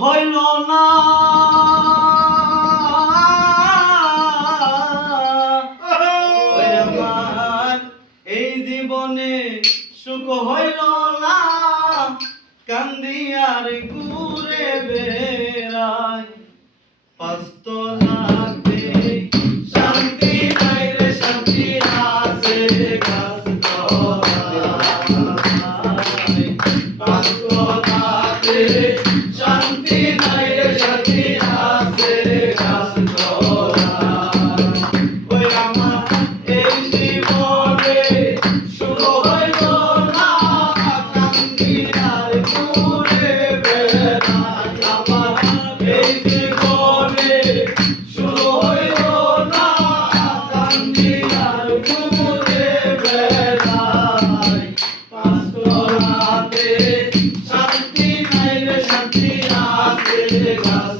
হইল না আমার এই জীবনে সুখ হইল না কান্দি আর ঘুরে বেড়াই পাঁচতলাতে শান্তি নাই রে শান্তি আছে গাছতলায় পাঁচতলাতে শান্তি নাই রে শান্তি আছে গাছতলায় ওই আমার এই জীবনে সুখ হইল না কান্দি আর ঘুরে বেড়াই আমার এই জীবনে সুখ হইল না কান্দি আর ঘুরে বেড়াই পাঁচতলাতে শান্তি নাই রে শান্তি আছে গাছ